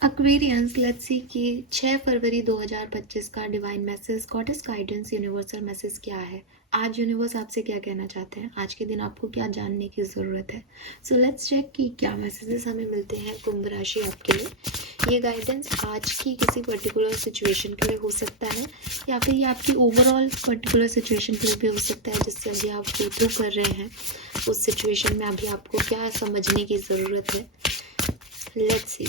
Aquarians, let's see कि 6 फरवरी 2025 का divine message, goddess guidance, universal message क्या है। आज यूनिवर्स आपसे क्या कहना चाहते हैं, आज के दिन आपको क्या जानने की ज़रूरत है। सो लेट्स चेक कि क्या मैसेजेस हमें मिलते हैं कुंभ राशि आपके लिए। ये गाइडेंस आज की किसी पर्टिकुलर सिचुएशन के लिए हो सकता है, या फिर ये आपकी ओवरऑल पर्टिकुलर सिचुएशन के लिए भी हो सकता है, जिससे अभी आप गो थ्रू कर रहे हैं। उस सिचुएशन में अभी आपको क्या समझने की ज़रूरत है। लेट्स सी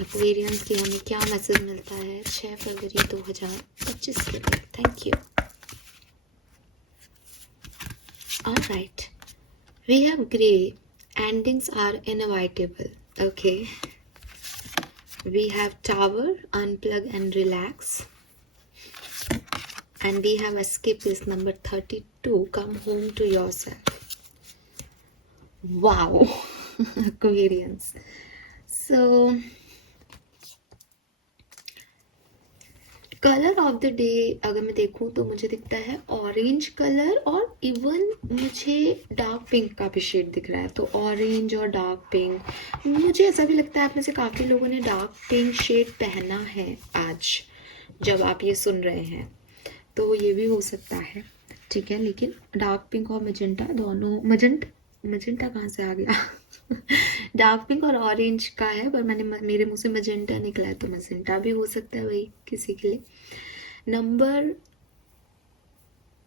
एक्वेरियंस की हमें क्या मैसेज मिलता है 6 फरवरी 2025 के लिए। Thank you. Alright, we have grey, endings are inevitable. Okay, we have tower, unplug and relax, and we have escapist number 32, come home to yourself. Wow aquarians. So colour of the day अगर मैं देखूं तो मुझे दिखता है orange colour, और even मुझे dark pink का भी शेड दिख रहा है। तो ऑरेंज और डार्क पिंक, मुझे ऐसा भी लगता है आप में से काफ़ी लोगों ने डार्क पिंक शेड पहना है आज जब आप ये सुन रहे हैं, तो ये भी हो सकता है। ठीक है, लेकिन डार्क पिंक और मजेंटा दोनों, मजेंटा कहाँ से आ गया डार्क पिंक और ऑरेंज का है, पर मेरे मुंह से मजेंटा निकला है, तो मजेंटा भी हो सकता है भाई किसी के लिए। नंबर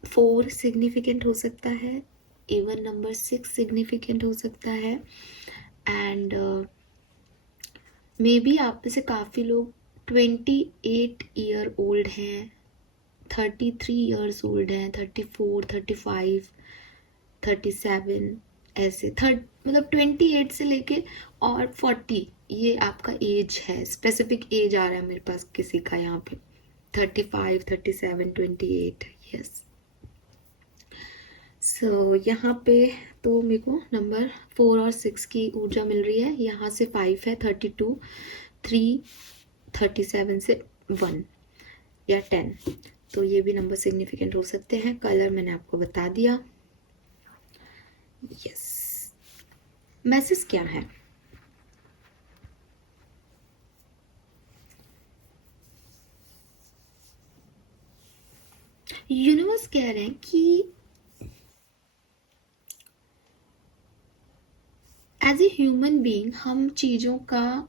4 सिग्निफिकेंट हो सकता है, इवन नंबर 6 सिग्निफिकेंट हो सकता है, एंड मे बी आप में से काफ़ी लोग 28 ईयर ओल्ड हैं, 33 ईयर्स ओल्ड हैं, 34, 35, 37, ऐसे मतलब 28 से लेके और 40, ये आपका एज है। स्पेसिफिक एज आ रहा है मेरे पास किसी का यहाँ पे, 35, 37, 28, यस। सो यहाँ पे तो मेरे को नंबर 4 और 6 की ऊर्जा मिल रही है। यहाँ से 5 है, 32, 3, 37 से 1 या 10, तो ये भी नंबर सिग्निफिकेंट हो सकते हैं। कलर मैंने आपको बता दिया। यस, मैसेज क्या है? यूनिवर्स कह रहे हैं कि एज ए ह्यूमन बीइंग हम चीज़ों का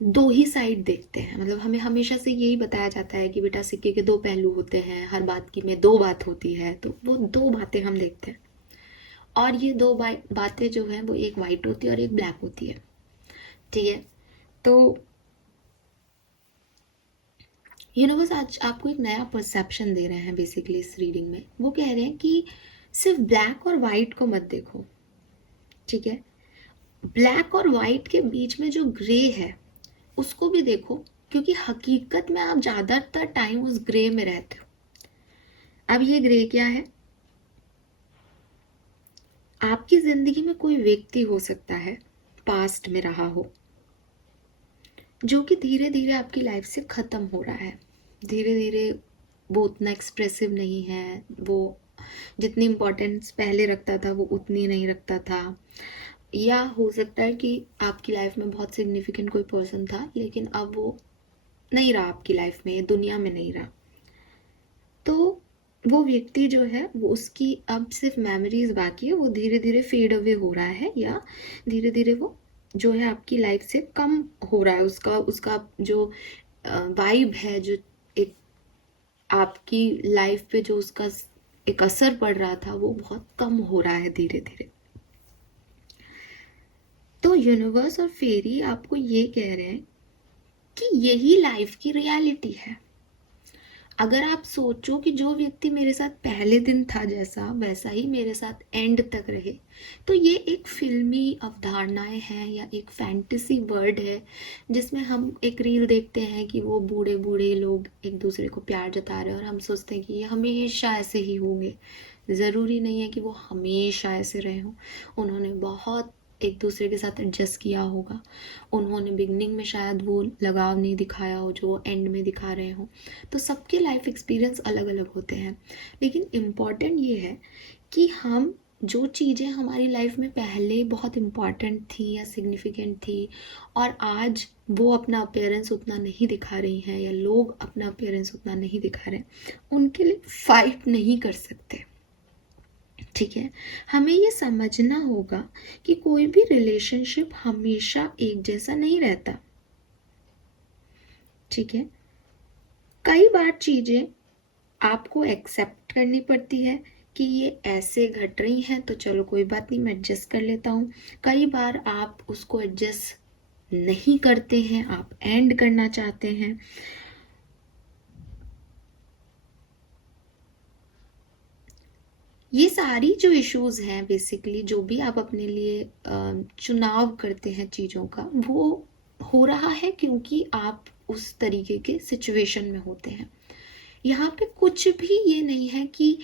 दो ही साइड देखते हैं। मतलब हमें हमेशा से यही बताया जाता है कि बेटा सिक्के के दो पहलू होते हैं, हर बात की में दो बात होती है, तो वो दो बातें हम देखते हैं। और ये दो बातें जो हैं वो एक वाइट होती है और एक ब्लैक होती है। ठीक है, तो यूनिवर्स आज आपको एक नया परसेप्शन दे रहे हैं बेसिकली इस रीडिंग में। वो कह रहे हैं कि सिर्फ ब्लैक और वाइट को मत देखो। ठीक है, ब्लैक और वाइट के बीच में जो ग्रे है उसको भी देखो, क्योंकि हकीकत में आप ज़्यादातर टाइम उस ग्रे में रहते हो। अब ये ग्रे क्या है? आपकी ज़िंदगी में कोई व्यक्ति हो सकता है पास्ट में रहा हो, जो कि धीरे धीरे आपकी लाइफ से ख़त्म हो रहा है। धीरे धीरे वो उतना एक्सप्रेसिव नहीं है, वो जितनी इम्पोर्टेंस पहले रखता था वो उतनी नहीं रखता था। या हो सकता है कि आपकी लाइफ में बहुत सिग्निफिकेंट कोई पर्सन था, लेकिन अब वो नहीं रहा आपकी लाइफ में, दुनिया में नहीं रहा। तो वो व्यक्ति जो है वो, उसकी अब सिर्फ मेमोरीज बाकी है, वो धीरे धीरे फेड अवे हो रहा है, या धीरे धीरे वो जो है आपकी लाइफ से कम हो रहा है। उसका उसका जो वाइब है, जो एक आपकी लाइफ पे जो उसका एक असर पड़ रहा था, वो बहुत कम हो रहा है धीरे धीरे। तो यूनिवर्स और फेरी आपको ये कह रहे हैं कि यही लाइफ की रियलिटी है। अगर आप सोचो कि जो व्यक्ति मेरे साथ पहले दिन था जैसा, वैसा ही मेरे साथ एंड तक रहे, तो ये एक फिल्मी अवधारणाएं हैं या एक फैंटेसी वर्ल्ड है, जिसमें हम एक रील देखते हैं कि वो बूढ़े बूढ़े लोग एक दूसरे को प्यार जता रहे हैं, और हम सोचते हैं कि ये हमेशा ऐसे ही होंगे। ज़रूरी नहीं है कि वो हमेशा ऐसे रहे हों। उन्होंने बहुत एक दूसरे के साथ एडजस्ट किया होगा, उन्होंने बिगनिंग में शायद वो लगाव नहीं दिखाया हो जो वो एंड में दिखा रहे हो। तो सबके लाइफ एक्सपीरियंस अलग अलग होते हैं, लेकिन इम्पॉर्टेंट ये है कि हम जो चीज़ें हमारी लाइफ में पहले बहुत इम्पॉर्टेंट थी या सिग्निफिकेंट थी और आज वो अपना अपीयरेंस उतना नहीं दिखा रही हैं या लोग अपना अपीयरेंस उतना नहीं दिखा रहे, उनके लिए फाइट नहीं कर सकते। ठीक है, हमें ये समझना होगा कि कोई भी रिलेशनशिप हमेशा एक जैसा नहीं रहता। ठीक है, कई बार चीज़ें आपको एक्सेप्ट करनी पड़ती है कि ये ऐसे घट रही हैं, तो चलो कोई बात नहीं, मैं एडजस्ट कर लेता हूँ। कई बार आप उसको एडजस्ट नहीं करते हैं, आप एंड करना चाहते हैं। ये सारी जो इश्यूज हैं, बेसिकली जो भी आप अपने लिए चुनाव करते हैं चीज़ों का, वो हो रहा है क्योंकि आप उस तरीके के सिचुएशन में होते हैं। यहाँ पे कुछ भी ये नहीं है कि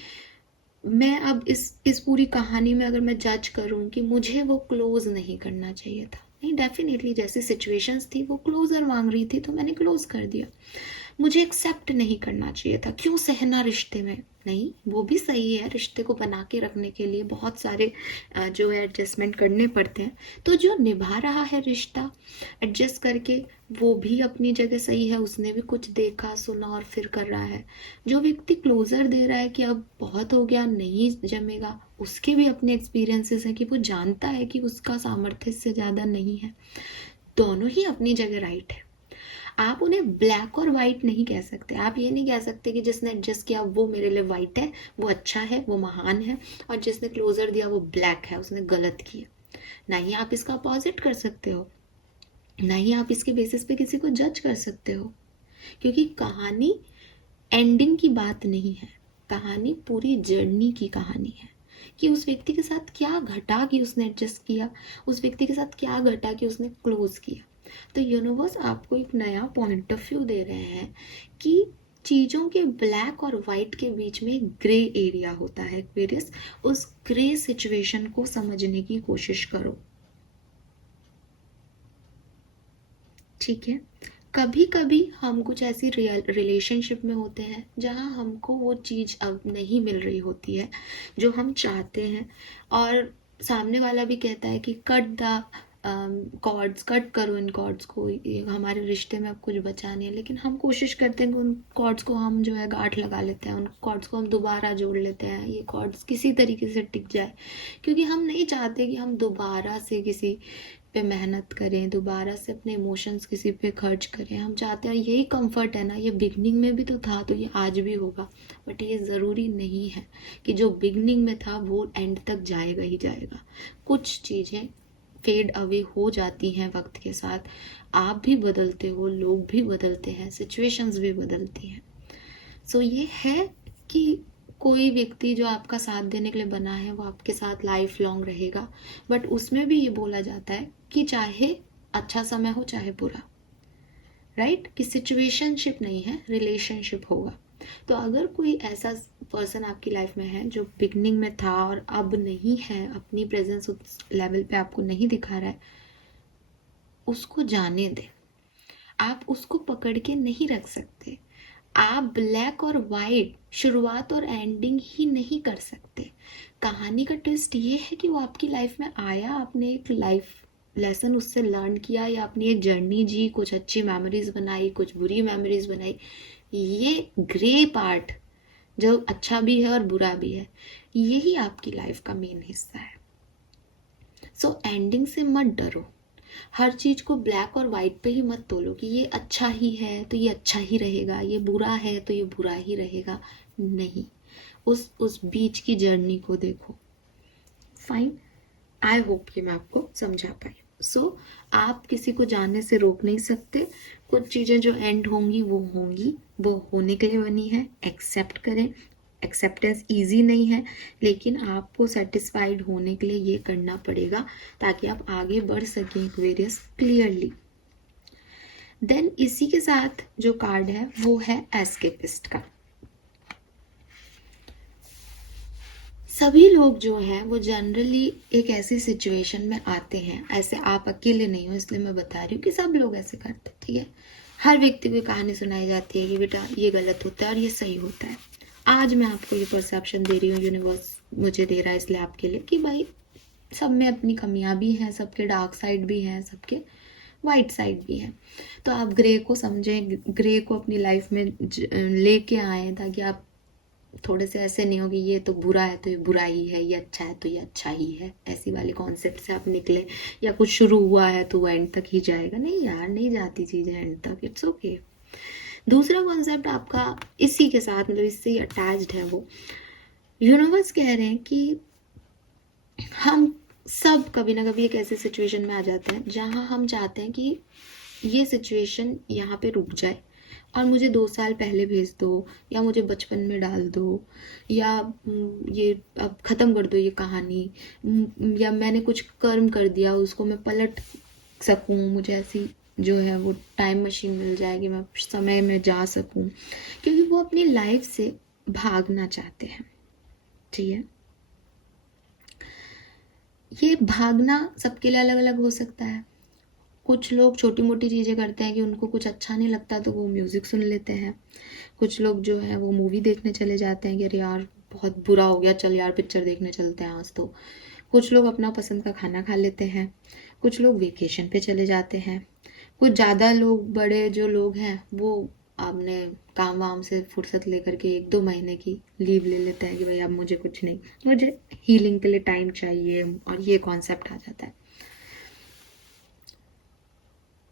मैं अब इस पूरी कहानी में अगर मैं जज करूं कि मुझे वो क्लोज नहीं करना चाहिए था, नहीं, डेफिनेटली जैसी सिचुएशंस थी वो क्लोजर मांग रही थी तो मैंने क्लोज कर दिया। मुझे एक्सेप्ट नहीं करना चाहिए था, क्यों सहना रिश्ते में, नहीं, वो भी सही है, रिश्ते को बना के रखने के लिए बहुत सारे जो है एडजस्टमेंट करने पड़ते हैं। तो जो निभा रहा है रिश्ता एडजस्ट करके, वो भी अपनी जगह सही है, उसने भी कुछ देखा सुना और फिर कर रहा है। जो व्यक्ति क्लोजर दे रहा है कि अब बहुत हो गया, नहीं जमेगा, उसके भी अपने एक्सपीरियंसेस हैं कि वो जानता है कि उसका सामर्थ्य से ज़्यादा नहीं है। दोनों ही अपनी जगह राइट है। आप उन्हें ब्लैक और वाइट नहीं कह सकते। आप ये नहीं कह सकते कि जिसने एडजस्ट किया वो मेरे लिए वाइट है, वो अच्छा है, वो महान है, और जिसने क्लोजर दिया वो ब्लैक है, उसने गलत किया। ना ही आप इसका अपोजिट कर सकते हो, ना ही आप इसके बेसिस पे किसी को जज कर सकते हो, क्योंकि कहानी एंडिंग की बात नहीं है, कहानी पूरी जर्नी की कहानी है कि उस व्यक्ति के साथ क्या घटा कि उसने एडजस्ट किया, उस व्यक्ति के साथ क्या घटा कि उसने क्लोज किया। तो यूनिवर्स आपको एक नया पॉइंट ऑफ व्यू दे रहे हैं कि चीज़ों के ब्लैक और वाइट के बीच में ग्रे एरिया होता है एक्वेरियस। उस ग्रे सिचुएशन को समझने की कोशिश करो। ठीक है, कभी कभी हम कुछ ऐसी रिलेशनशिप में होते हैं जहां हमको वो चीज़ अब नहीं मिल रही होती है जो हम चाहते हैं, और सामने वाला भी कहता है कि कट द कॉर्ड्स, कट करो इन कॉर्ड्स को, ये हमारे रिश्ते में अब कुछ बचा नहीं है। लेकिन हम कोशिश करते हैं कि उन कॉर्ड्स को हम जो है गांठ लगा लेते हैं, उन कॉर्ड्स को हम दोबारा जोड़ लेते हैं, ये कॉर्ड्स किसी तरीके से टिक जाए, क्योंकि हम नहीं चाहते कि हम दोबारा से किसी पे मेहनत करें, दोबारा से अपने इमोशंस किसी पे खर्च करें। हम चाहते हैं, यही कंफर्ट है ना, ये बिगनिंग में भी तो था तो ये आज भी होगा। बट ये ज़रूरी नहीं है कि जो बिगनिंग में था वो एंड तक जाएगा ही जाएगा। कुछ चीज़ें फेड अवे हो जाती हैं वक्त के साथ। आप भी बदलते हो, लोग भी बदलते हैं, सिचुएशंस भी बदलती हैं। सो ये है कि कोई व्यक्ति जो आपका साथ देने के लिए बना है वो आपके साथ लाइफ लॉन्ग रहेगा। बट उसमें भी ये बोला जाता है कि चाहे अच्छा समय हो चाहे बुरा, राइट, कि सिचुएशनशिप नहीं है, रिलेशनशिप होगा। तो अगर कोई ऐसा पर्सन आपकी लाइफ में है जो बिगनिंग में था और अब नहीं है, अपनी प्रेजेंस उस लेवल पे आपको नहीं दिखा रहा है, उसको जाने दे। आप उसको पकड़ के नहीं रख सकते। आप ब्लैक और वाइट, शुरुआत और एंडिंग ही नहीं कर सकते। कहानी का ट्विस्ट ये है कि वो आपकी लाइफ में आया, आपने एक लाइफ लेसन उससे लर्न किया, या अपनी एक जर्नी जी, कुछ अच्छी मेमोरीज बनाई, कुछ बुरी मेमोरीज बनाई। ये ग्रे पार्ट जो अच्छा भी है और बुरा भी है, यही आपकी लाइफ का मेन हिस्सा है। सो एंडिंग से मत डरो। हर चीज को ब्लैक और वाइट पे ही मत तोलो कि ये अच्छा ही है तो ये अच्छा ही रहेगा, ये बुरा है तो ये बुरा ही रहेगा। नहीं, उस बीच की जर्नी को देखो। फाइन, आई होप कि मैं आपको समझा पाई। सो आप किसी को जानने से रोक नहीं सकते। कुछ चीज़ें जो एंड होंगी वो होंगी, वो होने के लिए बनी है, एक्सेप्ट करें। एक्सेप्टेंस ईजी नहीं है, लेकिन आपको सेटिस्फाइड होने के लिए ये करना पड़ेगा ताकि आप आगे बढ़ सकें एक्वेरियस क्लियरली। देन इसी के साथ जो कार्ड है वो है एस्केपिस्ट का। सभी लोग जो हैं वो जनरली एक ऐसी सिचुएशन में आते हैं, ऐसे आप अकेले नहीं हो, इसलिए मैं बता रही हूँ कि सब लोग ऐसे करते हैं। ठीक है, हर व्यक्ति को कहानी सुनाई जाती है कि बेटा ये गलत होता है और ये सही होता है। आज मैं आपको ये परसेप्शन दे रही हूँ यूनिवर्स मुझे दे रहा है इसलिए आपके लिए कि भाई सब में अपनी कमियां भी हैं, सबके डार्क साइड भी हैं, सबके वाइट साइड भी है। तो आप ग्रे को समझें, ग्रे को अपनी लाइफ में लेके आए, ताकि आप थोड़े से ऐसे नहीं हो कि ये तो बुरा है तो ये बुरा ही है, ये अच्छा है तो ये अच्छा ही है, ऐसी वाली कॉन्सेप्ट से आप निकले। या कुछ शुरू हुआ है तो वो एंड तक ही जाएगा, नहीं यार, नहीं जाती चीज़ें एंड तक, इट्स ओके। दूसरा कॉन्सेप्ट आपका इसी के साथ, मतलब इससे ही अटैच्ड है, वो यूनिवर्स कह रहे हैं कि हम सब कभी ना कभी एक ऐसी सिचुएशन में आ जाते हैं जहाँ हम चाहते हैं कि ये सिचुएशन यहाँ पे रुक जाए और मुझे 2 साल पहले भेज दो, या मुझे बचपन में डाल दो, या ये अब ख़त्म कर दो ये कहानी, या मैंने कुछ कर्म कर दिया उसको मैं पलट सकूं, मुझे ऐसी जो है वो टाइम मशीन मिल जाएगी, मैं समय में जा सकूं, क्योंकि वो अपनी लाइफ से भागना चाहते हैं। ठीक है, ये भागना सबके लिए अलग अलग हो सकता है। कुछ लोग छोटी मोटी चीज़ें करते हैं कि उनको कुछ अच्छा नहीं लगता तो वो म्यूज़िक सुन लेते हैं। कुछ लोग जो है वो मूवी देखने चले जाते हैं कि अरे यार बहुत बुरा हो गया, चल यार पिक्चर देखने चलते हैं आज तो। कुछ लोग अपना पसंद का खाना खा लेते हैं। कुछ लोग वेकेशन पे चले जाते हैं। कुछ ज़्यादा लोग, बड़े जो लोग हैं, वो अपने काम वाम से फुर्सत लेकर के 1-2 महीने की लीव ले लेते हैं कि भाई अब मुझे कुछ नहीं, मुझे हीलिंग के लिए टाइम चाहिए, और ये कॉन्सेप्ट आ जाता है।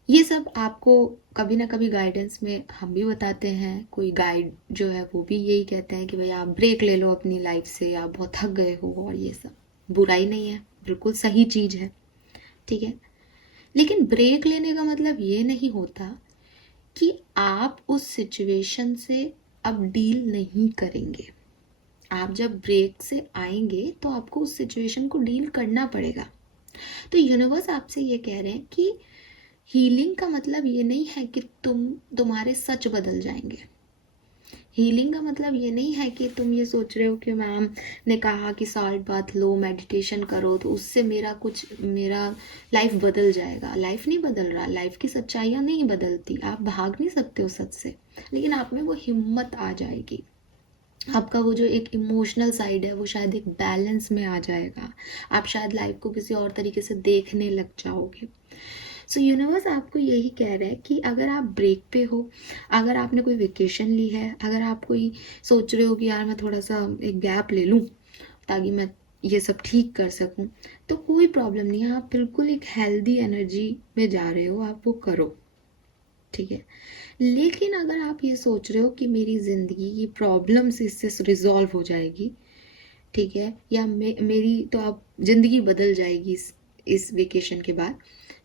ये सब आपको कभी ना कभी गाइडेंस में हम भी बताते हैं। कोई गाइड जो है वो भी यही कहते हैं कि भाई आप ब्रेक ले लो अपनी लाइफ से, आप बहुत थक गए हो, और ये सब बुराई नहीं है, बिल्कुल सही चीज़ है। ठीक है, लेकिन ब्रेक लेने का मतलब ये नहीं होता कि आप उस सिचुएशन से अब डील नहीं करेंगे। आप जब ब्रेक से आएंगे तो आपको उस सिचुएशन को डील करना पड़ेगा। तो यूनिवर्स आपसे ये कह रहे हैं कि हीलिंग का मतलब ये नहीं है कि तुम्हारे सच बदल जाएंगे। हीलिंग का मतलब ये नहीं है कि तुम ये सोच रहे हो कि मैम ने कहा कि साल्ट बाथ लो, मेडिटेशन करो, तो उससे मेरा लाइफ बदल जाएगा। लाइफ नहीं बदल रहा, लाइफ की सच्चाइयाँ नहीं बदलती, आप भाग नहीं सकते हो सच से, लेकिन आप में वो हिम्मत आ जाएगी। आपका वो जो एक इमोशनल साइड है वो शायद एक बैलेंस में आ जाएगा। आप शायद लाइफ को किसी और तरीके से देखने लग जाओगे। सो यूनिवर्स आपको यही कह रहा है कि अगर आप ब्रेक पे हो, अगर आपने कोई वेकेशन ली है, अगर आप कोई सोच रहे हो कि यार मैं थोड़ा सा एक गैप ले लूँ ताकि मैं ये सब ठीक कर सकूँ, तो कोई प्रॉब्लम नहीं है। आप बिल्कुल एक हेल्दी एनर्जी में जा रहे हो, आप वो करो। ठीक है, लेकिन अगर आप ये सोच रहे हो कि मेरी ज़िंदगी की प्रॉब्लम्स इससे रिजॉल्व हो जाएगी, ठीक है, या मेरी तो अब ज़िंदगी बदल जाएगी इस वेकेशन के बाद,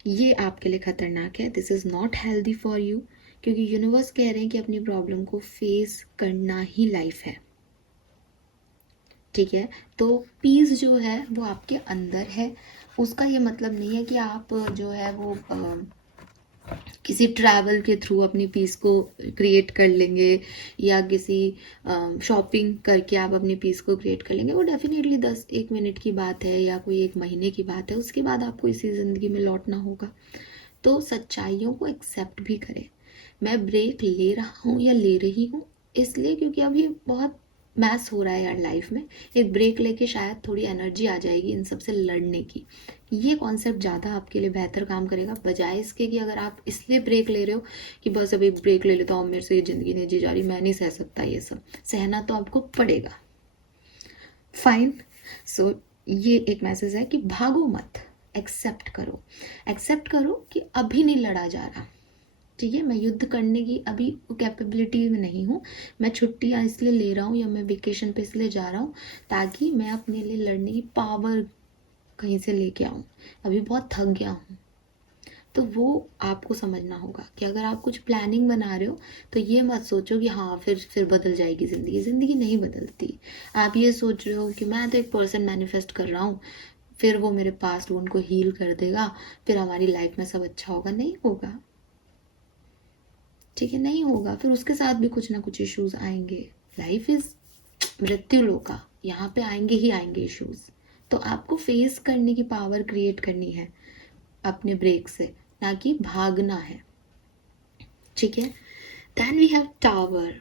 ये आपके लिए ख़तरनाक है। This is not healthy for you, क्योंकि यूनिवर्स कह रहे हैं कि अपनी प्रॉब्लम को फेस करना ही लाइफ है। ठीक है, तो पीस जो है वो आपके अंदर है। उसका ये मतलब नहीं है कि आप जो है वो किसी ट्रैवल के थ्रू अपनी पीस को क्रिएट कर लेंगे, या किसी शॉपिंग करके आप अपनी पीस को क्रिएट कर लेंगे। वो डेफिनेटली 10-1 मिनट की बात है, या कोई 1 महीने की बात है, उसके बाद आपको इसी ज़िंदगी में लौटना होगा। तो सच्चाइयों को एक्सेप्ट भी करें। मैं ब्रेक ले रहा हूँ या ले रही हूँ इसलिए क्योंकि अभी बहुत मैस हो रहा है यार लाइफ में। एक ब्रेक लेके शायद थोड़ी एनर्जी आ जाएगी इन सब से लड़ने की। ये कॉन्सेप्ट ज़्यादा आपके लिए बेहतर काम करेगा, बजाय इसके कि अगर आप इसलिए ब्रेक ले रहे हो कि बस अभी ब्रेक ले लेता हूँ, मेरे से ये ज़िंदगी नहीं जी जा रही, मैं नहीं सह सकता, ये सब सहना तो आपको पड़ेगा। फाइन। सो ये एक मैसेज है कि भागो मत, एक्सेप्ट करो। एक्सेप्ट करो कि अभी नहीं लड़ा जा रहा। ठीक है, मैं युद्ध करने की अभी कैपेबिलिटी में नहीं हूँ। मैं छुट्टियाँ इसलिए ले रहा हूँ, या मैं वेकेशन पे इसलिए जा रहा हूँ ताकि मैं अपने लिए लड़ने की पावर कहीं से लेके आऊँ। अभी बहुत थक गया हूँ। तो वो आपको समझना होगा कि अगर आप कुछ प्लानिंग बना रहे हो तो ये मत सोचो कि हाँ फिर बदल जाएगी ज़िंदगी। ज़िंदगी नहीं बदलती। आप ये सोच रहे हो कि मैं तो एक पर्सन मैनिफेस्ट कर रहा हूँ, फिर वो मेरे पास्ट वोन को हील कर देगा, फिर हमारी लाइफ में सब अच्छा होगा। नहीं होगा। ठीक है, नहीं होगा। फिर उसके साथ भी कुछ ना कुछ इश्यूज आएंगे। लाइफ इज मृत्यु लोका, यहाँ पे आएंगे ही आएंगे इश्यूज। तो आपको फेस करने की पावर क्रिएट करनी है अपने ब्रेक से, ना कि भागना है। ठीक है, then we have tower.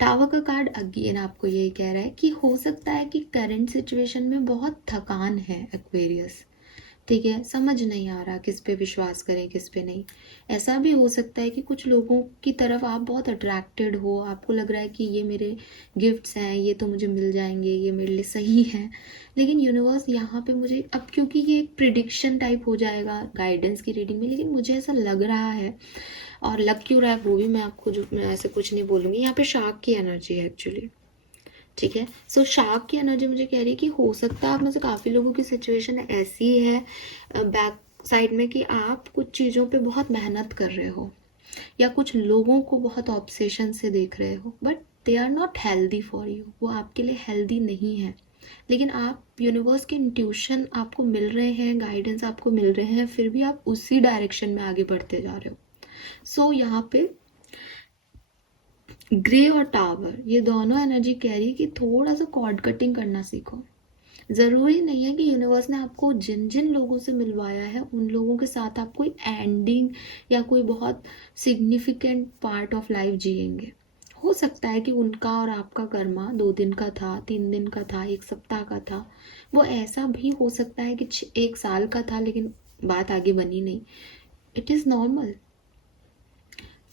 Tower का कार्ड अगेन आपको यही कह रहा है कि हो सकता है कि करंट सिचुएशन में बहुत थकान है एक्वेरियस, ठीक है, समझ नहीं आ रहा किस पे विश्वास करें किस पे नहीं। ऐसा भी हो सकता है कि कुछ लोगों की तरफ आप बहुत अट्रैक्टेड हो, आपको लग रहा है कि ये मेरे गिफ्ट्स हैं, ये तो मुझे मिल जाएंगे, ये मेरे लिए सही है, लेकिन यूनिवर्स यहाँ पे मुझे अब, क्योंकि ये एक प्रिडिक्शन टाइप हो जाएगा गाइडेंस की रीडिंग में, लेकिन मुझे ऐसा लग रहा है, और लग क्यों रहा है वो भी मैं आपको, जो मैं ऐसे कुछ नहीं बोलूँगी, यहाँ पे शार्क की एनर्जी है एक्चुअली, ठीक है। सो शार्क की एनर्जी मुझे कह रही है कि हो सकता है आप में से काफ़ी लोगों की सिचुएशन ऐसी है बैक साइड में कि आप कुछ चीज़ों पे बहुत मेहनत कर रहे हो, या कुछ लोगों को बहुत ऑब्सेशन से देख रहे हो, but they are not healthy for you, वो आपके लिए हेल्दी नहीं है, लेकिन आप यूनिवर्स के इंट्यूशन आपको मिल रहे हैं, गाइडेंस आपको मिल रहे हैं, फिर भी आप उसी डायरेक्शन में आगे बढ़ते जा रहे हो। सो यहाँ पे ग्रे और टावर ये दोनों एनर्जी कह रही है कि थोड़ा सा कॉर्ड कटिंग करना सीखो। ज़रूरी नहीं है कि यूनिवर्स ने आपको जिन जिन लोगों से मिलवाया है उन लोगों के साथ आप कोई एंडिंग या कोई बहुत सिग्निफिकेंट पार्ट ऑफ लाइफ जिएंगे। हो सकता है कि उनका और आपका कर्मा 2 दिन का था, 3 दिन का था, 1 सप्ताह का था, वो ऐसा भी हो सकता है कि 1 साल का था लेकिन बात आगे बनी नहीं। It is normal.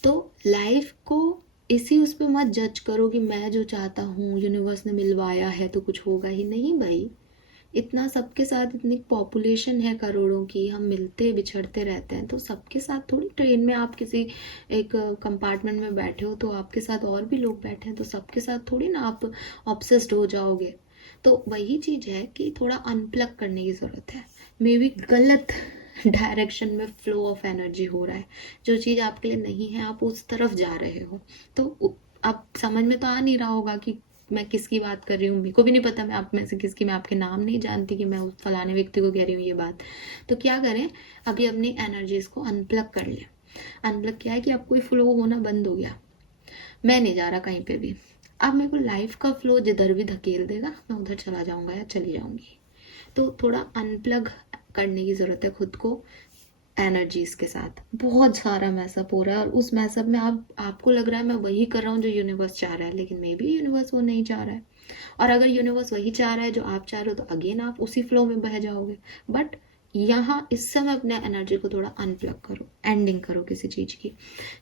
तो लाइफ को इसी उस पर मत जज करो कि मैं जो चाहता हूँ यूनिवर्स ने मिलवाया है तो कुछ होगा ही नहीं भाई। इतना सबके साथ, इतनी पॉपुलेशन है करोड़ों की, हम मिलते बिछड़ते रहते हैं, तो सबके साथ थोड़ी, ट्रेन में आप किसी एक कंपार्टमेंट में बैठे हो तो आपके साथ और भी लोग बैठे हैं, तो सबके साथ थोड़ी ना आप ऑब्सेस्ड हो जाओगे। तो वही चीज़ है कि थोड़ा अनप्लग करने की ज़रूरत है। मे बी गलत डायरेक्शन में फ्लो ऑफ एनर्जी हो रहा है, जो चीज़ आपके लिए नहीं है आप उस तरफ जा रहे हो, तो अब समझ में तो आ नहीं रहा होगा कि मैं किसकी बात कर रही हूँ, मेरे को भी नहीं पता मैं आप में से किसकी, मैं आपके नाम नहीं जानती कि मैं उस फलाने व्यक्ति को कह रही हूँ ये बात। तो क्या करें, अभी अपनी एनर्जीज को अनप्लग कर लें। अनप्लग क्या है कि अब कोई फ्लो होना बंद हो गया, मैं नहीं जा रहा कहीं पे भी, अब मेरे को लाइफ का फ्लो जिधर भी धकेल देगा मैं उधर चला जाऊंगा या चली जाऊंगी। तो थोड़ा अनप्लग करने की ज़रूरत है खुद को एनर्जीज के साथ। बहुत सारा मैसअप हो रहा है और उस मैसअप में आपको लग रहा है मैं वही कर रहा हूँ जो यूनिवर्स चाह रहा है, लेकिन मे बी यूनिवर्स वो नहीं चाह रहा है। और अगर यूनिवर्स वही चाह रहा है जो आप चाह रहे हो तो अगेन आप उसी फ्लो में बह जाओगे। बट यहाँ इस समय अपने एनर्जी को थोड़ा अनप्लग करो, एंडिंग करो किसी चीज़ की,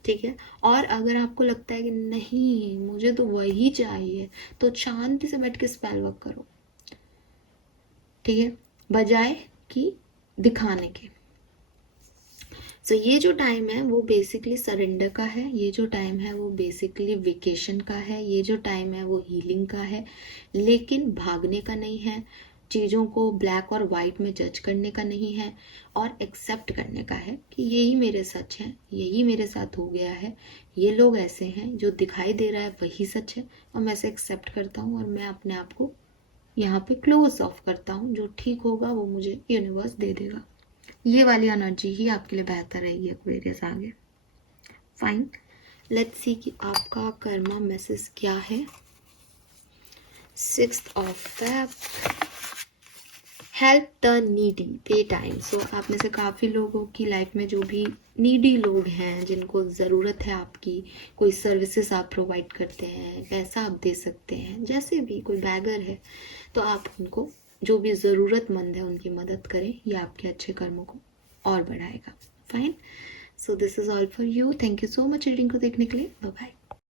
ठीक है। और अगर आपको लगता है कि नहीं मुझे तो वही चाहिए, तो शांति से बैठ के स्पेल वर्क करो, ठीक है, बजाय कि दिखाने के। सो ये जो टाइम है वो बेसिकली सरेंडर का है, ये जो टाइम है वो बेसिकली वेकेशन का है, ये जो टाइम है वो हीलिंग का है, लेकिन भागने का नहीं है, चीज़ों को ब्लैक और वाइट में जज करने का नहीं है, और एक्सेप्ट करने का है कि यही मेरे सच है, यही मेरे साथ हो गया है, ये लोग ऐसे हैं, जो दिखाई दे रहा है वही सच है, और मैं इसे एक्सेप्ट करता हूँ और मैं अपने आप को यहाँ पे क्लोज ऑफ करता हूँ, जो ठीक होगा वो मुझे यूनिवर्स दे देगा। ये वाली एनर्जी ही आपके लिए बेहतर रहेगी एक्वेरियस आगे। फाइन, लेट्स सी कि आपका कर्मा मैसेज क्या है। 6th of Feb, help the needy, पे टाइम। सो आप में से काफ़ी लोगों की लाइफ में जो भी नीडी लोग हैं, जिनको ज़रूरत है आपकी, कोई सर्विसेज आप प्रोवाइड करते हैं, पैसा आप दे सकते हैं, जैसे भी कोई बैगर है, तो आप उनको, जो भी ज़रूरतमंद है उनकी मदद करें, ये आपके अच्छे कर्मों को और बढ़ाएगा। Fine, so this is all for you. Thank you so much reading को देखने के लिए। Bye bye.